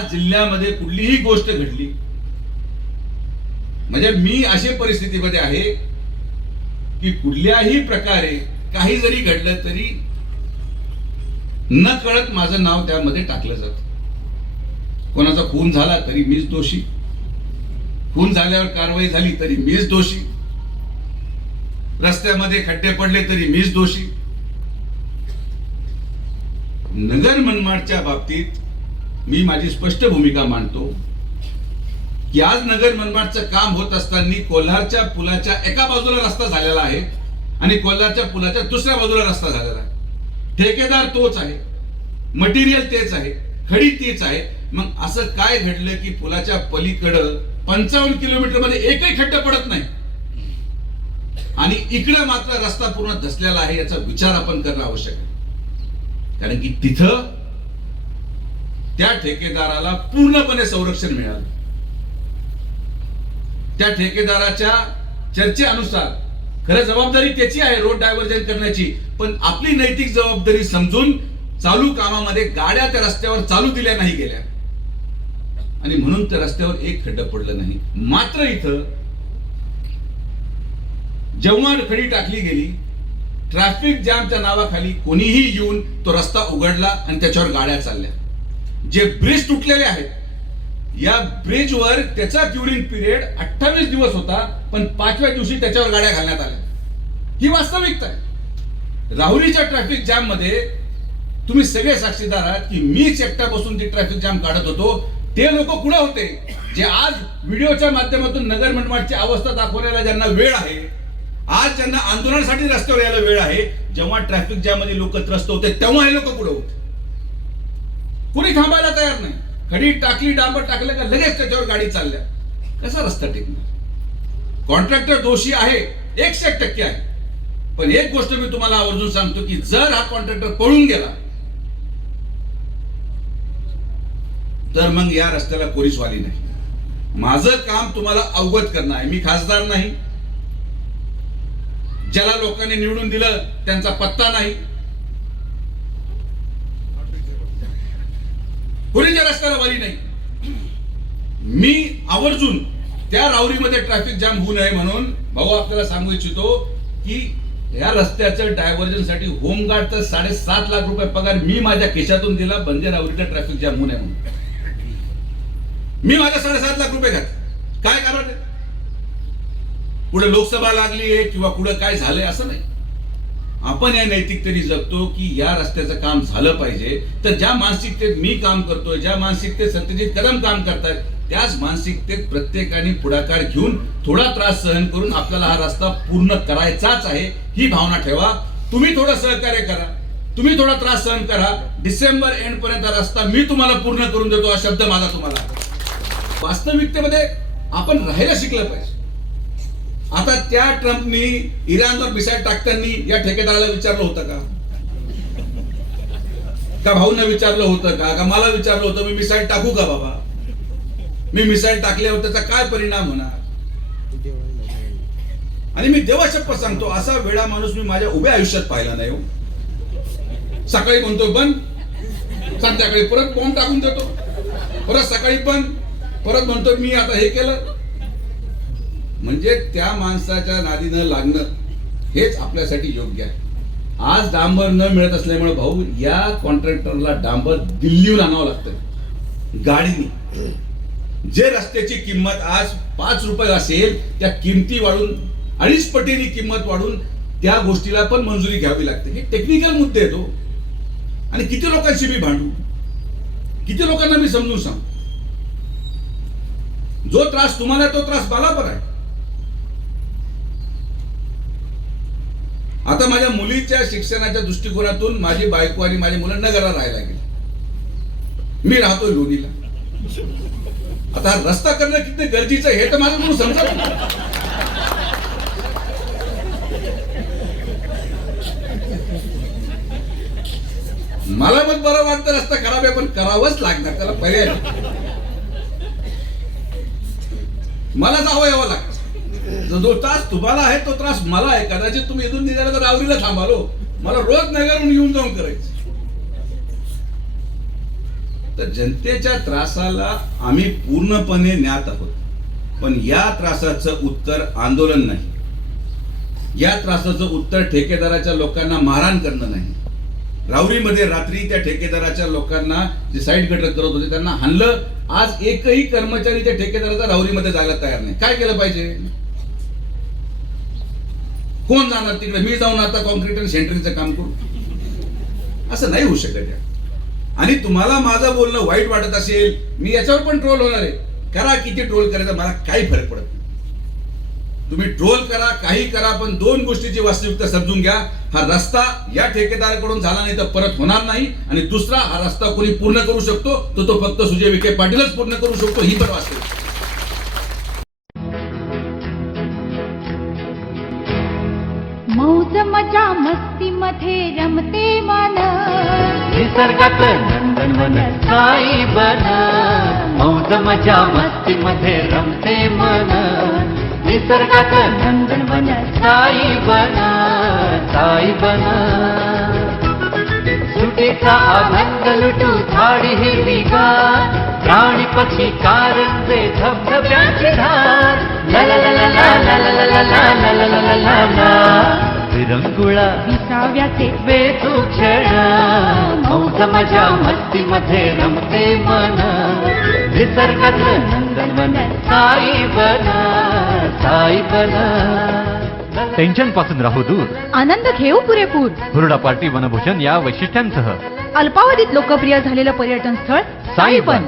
आज जिल्ह्यामध्ये कुठलीही गोष्ट घडली म्हणजे मी अशा परिस्थितीमध्ये आहे की कुठल्याही प्रकारे काही जरी घडलं तरी न कळत माझं नाव त्यामध्ये टाकलं जातं. कोणाचा खून झाला तरी मीच दोषी, खून झाल्यावर कारवाई झाली तरी मीच दोषी, रस्त्यामध्ये खड्डे पडले तरी मीच दोषी. नगर मनमाडच्या बाबतीत मी माझी स्पष्ट भूमिका मांडतो की आज नगर मनमाडचं काम होत असताना कोल्हारच्या पुलाच्या एका बाजूला रस्ता झालेला आहे आणि कोल्हारच्या पुलाच्या दुसऱ्या बाजूला रस्ता झालेला आहे. ठेकेदार तोच आहे, मटेरियल तेच आहे, खडी तीच आहे. मग असं काय घडलं की पुलाच्या पलीकडं 55 किलोमीटर मध्ये एकही खड्डा पडत नाही आणि इकडे मात्र रस्ता पूर्ण धसलेला आहे. याचा विचार आपण करणं आवश्यक आहे. कारण की तिथं त्या ठेकेदाराला पूर्णपणे संरक्षण मिळालं. त्या ठेकेदाराच्या चर्चेनुसार खरं जबाबदारी त्याची आहे रोड डायव्हर्जन करण्याची, पण आपली नैतिक जबाबदारी समजून चालू कामामध्ये गाड्या त्या रस्त्यावर चालू दिल्या नाही गेल्या आणि म्हणून त्या रस्त्यावर एक खड्डा पडलं नाही. मात्र इथं जेव्हा खडी टाकली गेली, ट्रॅफिक जॅमच्या नावाखाली कोणीही येऊन तो रस्ता उघडला आणि त्याच्यावर गाड्या चालल्या. जे ब्रिज तुटलेले आहेत, या ब्रिजवर त्याचा क्युरिंग पिरियड 28 दिवस होता, पण 5व्या दिवशी त्याच्यावर गाड्या घालण्यात आल्या. ही वास्तविकता आहे. राहुरीच्या ट्रॅफिक जॅम मध्ये तुम्ही सगळे साक्षीदार आहात की मीच एकटा बसून ती ट्रॅफिक जॅम काढत होतो. ते लोक कुठे होते जे आज व्हिडिओच्या माध्यमातून नगर मनमाडची अवस्था दाखवण्याला ज्यांना वेळ आहे, आज ज्यांना आंदोलनासाठी रस्त्यावर यायला वेळ आहे, जेव्हा ट्रॅफिक जॅम मध्ये लोक त्रस्त होते तेव्हा हे लोक कुठे होते? कोणी थांबायला तयार नाही. खडी टाकली, डांबर टाकलं का लगेच त्याच्यावर गाडी चालल्या. कसा रस्ता टिकणार? कॉन्ट्रॅक्टर दोषी आहे, 100% आहे. पण एक गोष्ट मी तुम्हाला आवर्जून सांगतो की जर हा कॉन्ट्रॅक्टर पळून गेला तर मग या रस्त्याला कोणीच वाली नाही. माझं काम तुम्हाला अवगत करणं आहे. मी खासदार नाही, ज्याला लोकांनी निवडून दिलं त्यांचा पत्ता नाही, कोणीच्या रस्त्याला वाली नाही. मी आवर्जून त्या राहुरीमध्ये ट्रॅफिक जॅम होऊ नये म्हणून भाऊ आपल्याला सांगू इच्छितो की या रस्त्याचं डायव्हर्जन साठी होमगार्डचा 7.5 लाख रुपये पगार मी माझ्या खिशातून दिला. बंदे राहुरीचा ट्रॅफिक जॅम होऊ नये म्हणून मी माझ्या 7.5 लाख रुपये घात. काय कारण आहे? पुढे लोकसभा लागली आहे किंवा पुढे काय झालंय असं नाही. आपण या नैतिकतेने जगतो की या रस्त्याचं काम झालं पाहिजे. तर ज्या मानसिकतेत मी काम करतोय, ज्या मानसिकतेत सत्यजित कदम काम करतात, त्याच मानसिकतेत प्रत्येकाने पुढाकार घेऊन थोडा त्रास सहन करून आपल्याला हा रस्ता पूर्ण करायचाच आहे ही भावना ठेवा. तुम्ही थोडं सहकार्य करा, तुम्ही थोडा त्रास सहन करा. डिसेंबर एंड पर्यंत रस्ता मी तुम्हाला पूर्ण करून देतो हा शब्द माझा तुम्हाला. वास्तविकतेमध्ये आपण राहायला शिकलं पाहिजे. आता त्या ट्रम्पनी इराणवर मिसाईल टाकताना या ठेकेदाराला विचारलं होतं का भाऊंना विचारलं होतं का मला विचारलं होतं मी मिसाईल टाकू का बाबा? मी मिसाईल टाकल्यावर त्याचा काय परिणाम होणार? आणि मी देवाशपथ सांगतो असा वेळा माणूस मी माझ्या उभ्या आयुष्यात पाहिला नाही. सकाळी म्हणतो बंद, संध्याकाळी परत बॉम्ब टाकून देतो, परत सकाळी बंद, परत म्हणतो मी आता हे केलं. म्हणजे त्या माणसाच्या नादी न लागणं हेच आपल्यासाठी योग्य आहे. आज डांबर न मिळत असल्यामुळे भाऊ या कॉन्ट्रॅक्टरला डांबर दिल्लीहून आणावं लागतं गाडीने. जे रस्त्याची किंमत आज 5 रुपये असेल त्या किमती वाढून 2.5 पटीने किंमत वाढून त्या गोष्टीला पण मंजुरी घ्यावी लागते. हे टेक्निकल मुद्दे आहेत. आणि किती लोकांशी मी भांडू, किती लोकांना मी समजून सांगू. जो त्रास तुम्हाला तो त्रास मला पण आहे. आता माझ्या मुलीच्या शिक्षणाच्या दृष्टिकोनातून माझी बायको आणि माझी मुलं नगरला राहायला गेली, मी राहतोय लोणीला. आता रस्ता करणं किती गरजेचं आहे हे तर माझं म्हणून समजत नाही. मला पण बरं वाटतं रस्ता खराब आहे पण करावंच लागणार, त्याला पर्याय नाही. मला जावं यावं लागतं. जो त्रास तुम्हाला आहे तो त्रास मला आहे. कदाचित तुम्ही इथून निघाला तर राहुरीला थांबालो, मला रोज नगरहून येऊन जाऊन करायचं. तर जनतेच्या त्रासाला आम्ही पूर्णपणे ज्ञात आहोत, पण या त्रासाचं उत्तर आंदोलन नाही, या त्रासाचं उत्तर ठेकेदाराच्या लोकांना मारहाण करणं नाही. राहुरीमध्ये रात्री त्या ठेकेदाराच्या लोकांना जे साईड गटर करत होते त्यांना हाणलं. आज एकही कर्मचारी त्या ठेकेदाराचा राहुरीमध्ये जायला तयार नाही. काय केलं पाहिजे? कोण जाणार तिकडे? मी जाऊन आता कॉन्क्रीट आणि सेंटरिंगचं काम करू? असं नाही होऊ शकत या. आणि तुम्हाला माझं बोलणं वाईट वाटत असेल, मी याच्यावर पण ट्रोल होणार आहे. करा, किती ट्रोल करायचा मला काही फरक पडत नाही. तुम्ही ट्रोल करा, काही करा, पण दोन गोष्टीची वास्तविकता समजून घ्या. हा रस्ता या ठेकेदाराकडून झाला नाही तर परत होणार नाही. आणि दुसरा, हा रस्ता कोणी पूर्ण करू शकतो तो फक्त सुजय विखे पाटीलच पूर्ण करू शकतो, ही पण वास्तविकता. मौज मजा मस्ती मध्ये रमते मन, निसर्गात नंदनवन साई बन. मौज मजा मस्ती मध्ये रमते मन, निसर्गात नंदनवन साई बन. साई बन. सुटीचा आनंद लुटू झाडी हिरवीगार, प्राणी पक्षी कारंजे धबधब्याची धार. ला ला ला ला ला ला ला ला ला ला ला ला ला ला ला. विरंगुळा विसाव्याचे वेचू क्षण, मौज मजा मस्ती मध्ये रमते मन. निसर्गातलं नंदनवन साई बन. साई बन. टेन्शन पासून राहू दूर, आनंद घेऊ पुरेपूर. हुरडा पार्टी वनभूषण या वैशिष्ट्यांसह अल्पावधीत लोकप्रिय झालेलं पर्यटन स्थळ साईबन.